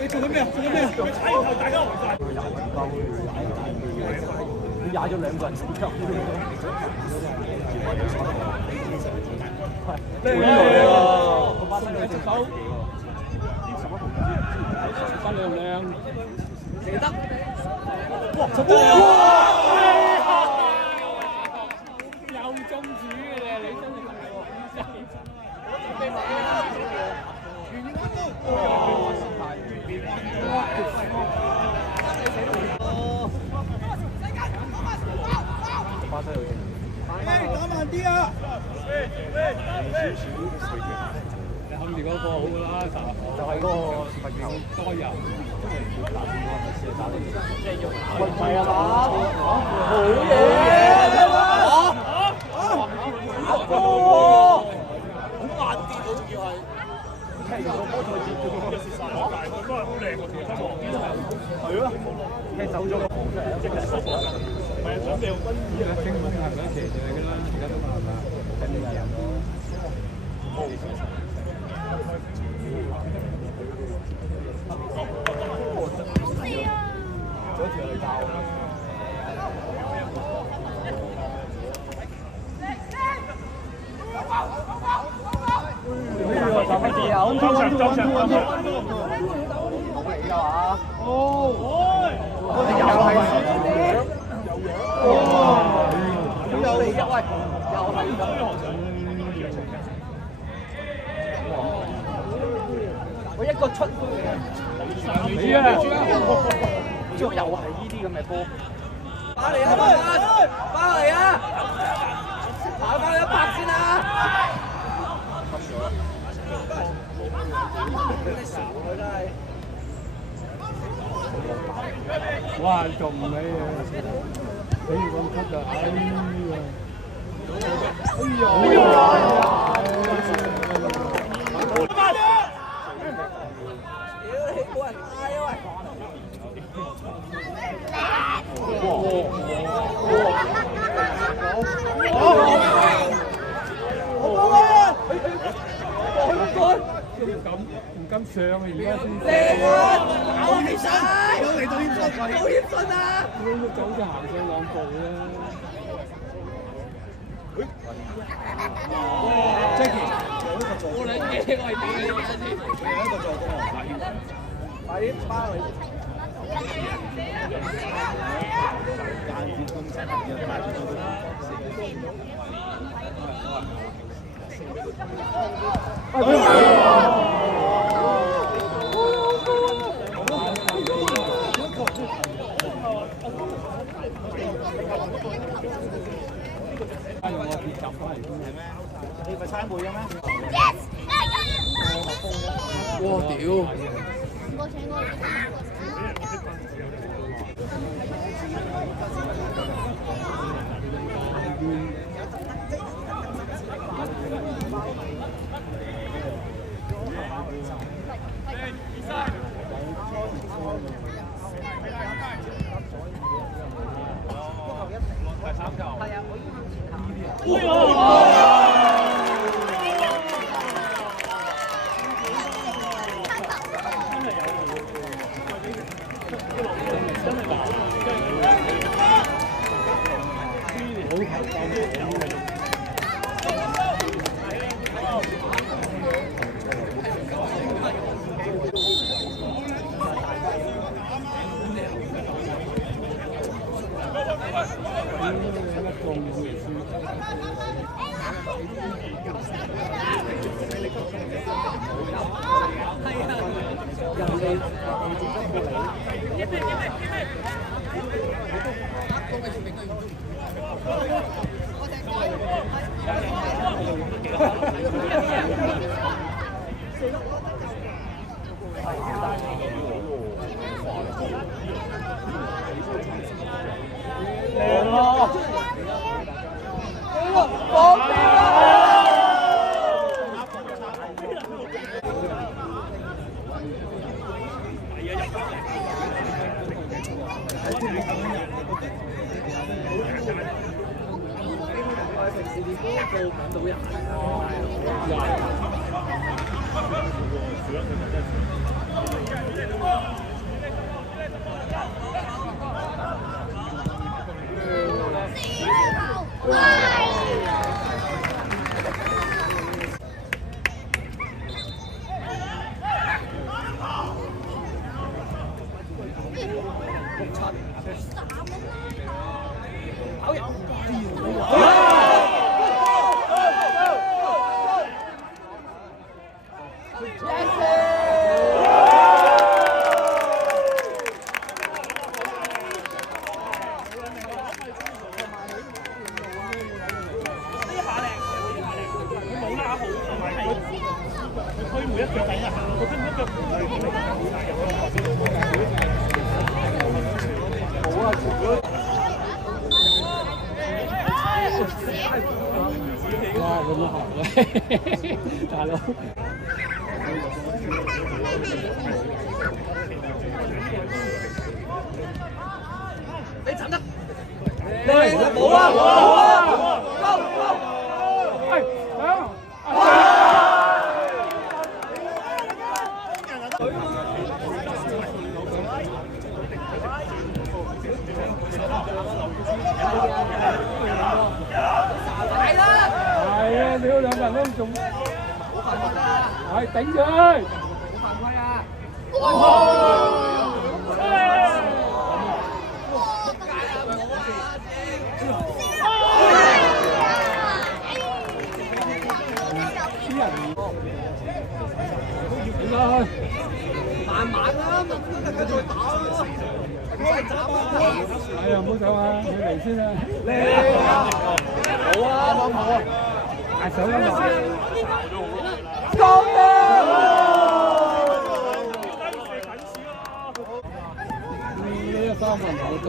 你做緊咩啊？做緊咩啊？踩完後大家圍晒。踩咗2個人先入。係。靚啊！個巴西女隻手。翻靚，射得。哇！又中主嘅咧，你真係咁巴西打慢啲啊！你冚住嗰個好㗎啦，就係嗰個罰球多人，即係要唔係啊嘛？好嘢！打波，好慢啲，好似係。踢個波再接住個蝕曬，但係都係好靚喎，條身黃邊係咯，踢走咗個波出嚟，即係失波。係啊，準備用軍醫啊，經文係咪騎住嚟㗎啦？而家都係嘛？跟住人咯。嗰條嚟爆啦！我一個出，你啊！最好又係呢啲咁嘅波。打嚟啊！翻嚟啊！跑翻100先啊！哇！仲唔理啊？俾咁出啊！哎呀！唔敢上啊！而家先靚啊！好協信，有嚟到協信，好協信啊！都早就行上2步啦。Jackie， 我兩嘢我係點嘅？有一個助攻啊！快啲包佢！間接攻勢嘅大助攻。你咪猜會嘅咩？哇！屌！哇！咁好嘅，大佬。你站得，冇啊！高高，係上。係啊！屌兩個人都仲係頂住佢。冇犯規啊！啲人點啊？慢慢啦，繼續打咯，唔使斬啊！哎呀，唔好走啊！你嚟先啊！嚟啊！好啊，好啊！大手啦嘛！高啊！呢三分好多。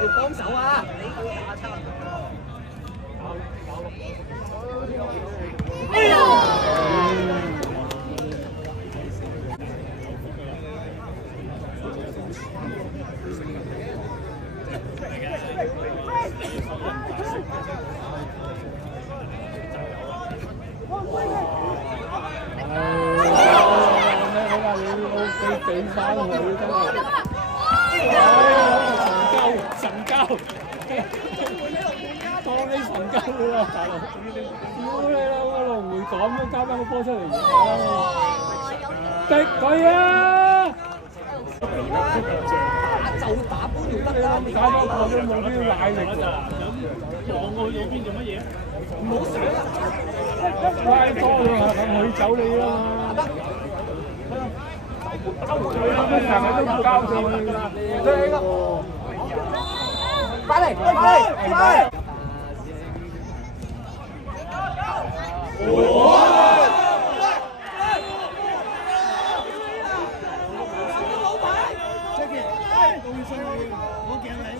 要幫手啊！哎呀！俾翻佢真係，神交，當你神交啦，大佬！屌你啦，個龍門咁都交翻個波出嚟，敵佢啊！就打波條得啦，打多個都冇啲奶力喎。望我去右邊做乜嘢？唔好上啊！拉多啦，咁佢走你啦嘛。佢成日都交上去㗎啦，正啊！快嚟，快嚟，快嚟！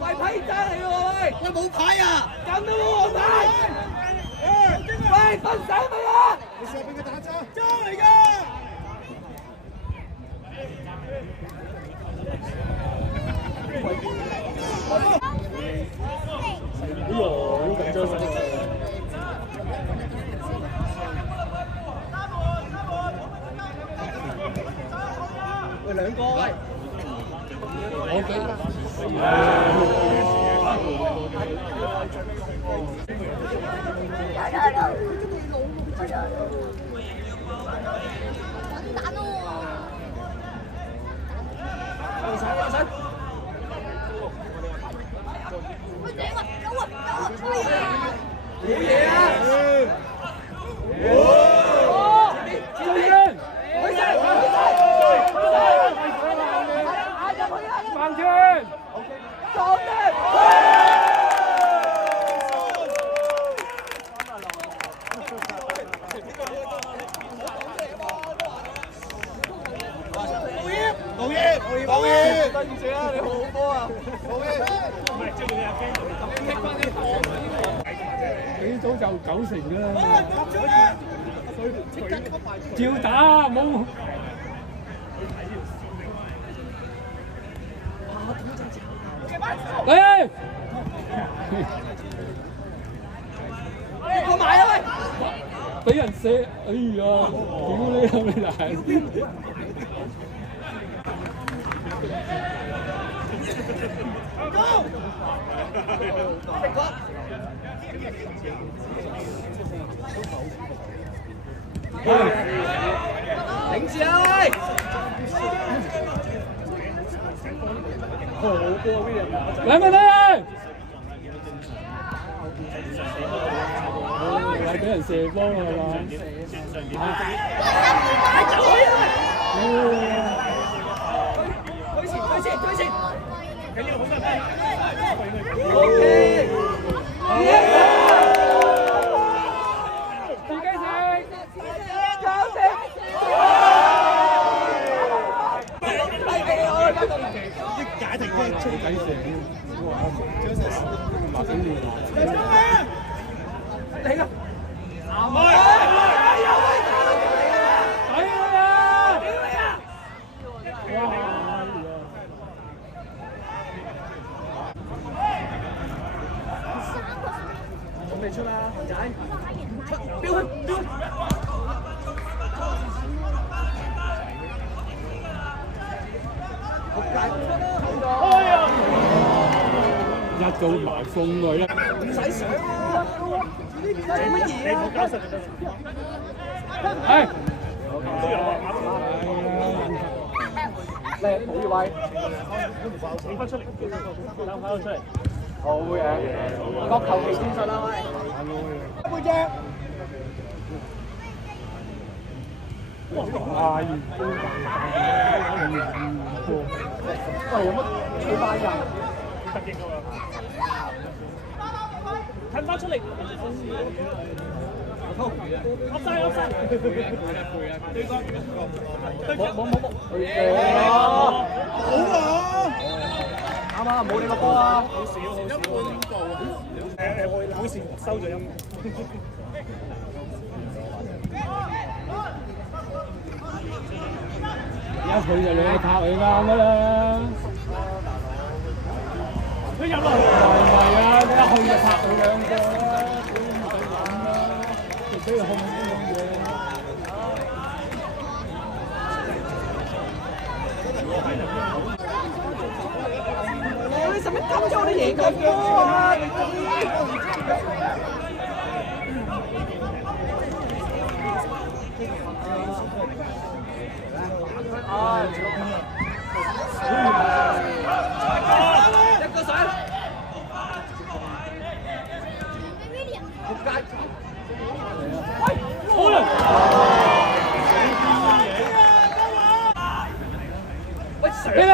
喂，批單嚟喎喂！喂，冇牌啊！咁都冇黃牌！喂，分手未啊？你上邊嘅打針，裝嚟㗎！哎呦，好緊張啊！喂，兩個喂。我幾？冇嘢啊！慢轉，撞嘅。冇嘢，對唔住啊，你好好波啊！冇嘢。唔係，即係你阿 Ken 踢翻一波。幾早就90%㗎啦。照打冇。嚟！過埋啊喂！俾人射，哎呀！屌你老味大！頂住啊喂！好波邊人，兩個隊，係俾人射波啦係嘛？推前！緊要好多人！OK， 自己食，搞掂！解停佢出睇射，哇！真係你㗎！準備出啦，熊仔！出，飆佢！一早埋風佢啦，唔使上啊！做乜嘢啊？搞實就得。係都有啊。靚好越位，你翻出嚟，攬翻出嚟。好嘢！個球技戰術啦，喂！背脊。啊！喂，有乜幾班人？得勁㗎嘛！褪翻出嚟。噏晒！冇。好啊！啱啊，冇你個波啊！好少。我好似收咗音。而家佢就兩個塔嚟啱㗎啦。佢入啦！唔係啊！你一去就拍佢兩個啦，佢唔使諗啦，除非控呢樣嘢。你使乜跟咗我啲嘢咁多啊？一個上，好啦！喂上，俾你，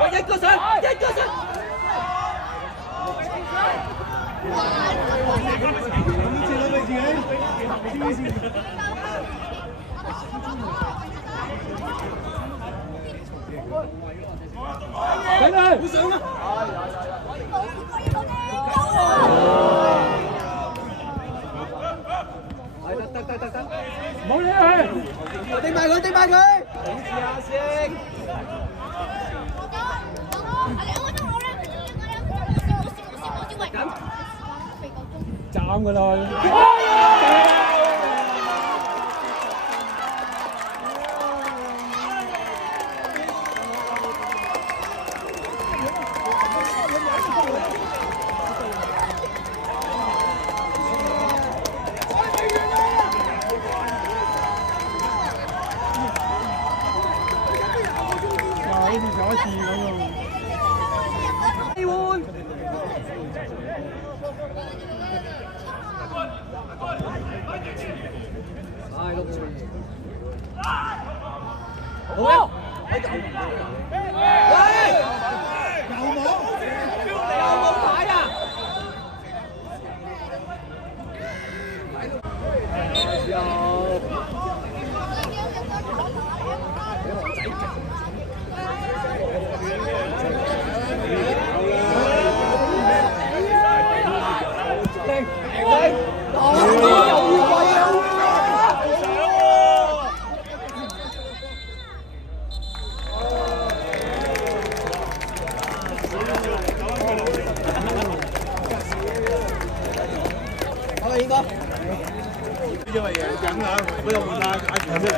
喂一個上，俾你，好上啊！得，冇理佢，定埋佢，頂住下先。斬㗎啦！好似上一次咁樣。換。唉，碌住。好啊！喂！有冇牌啊？好啦，應該。呢啲乜嘢緊啊？我又換下解出嚟。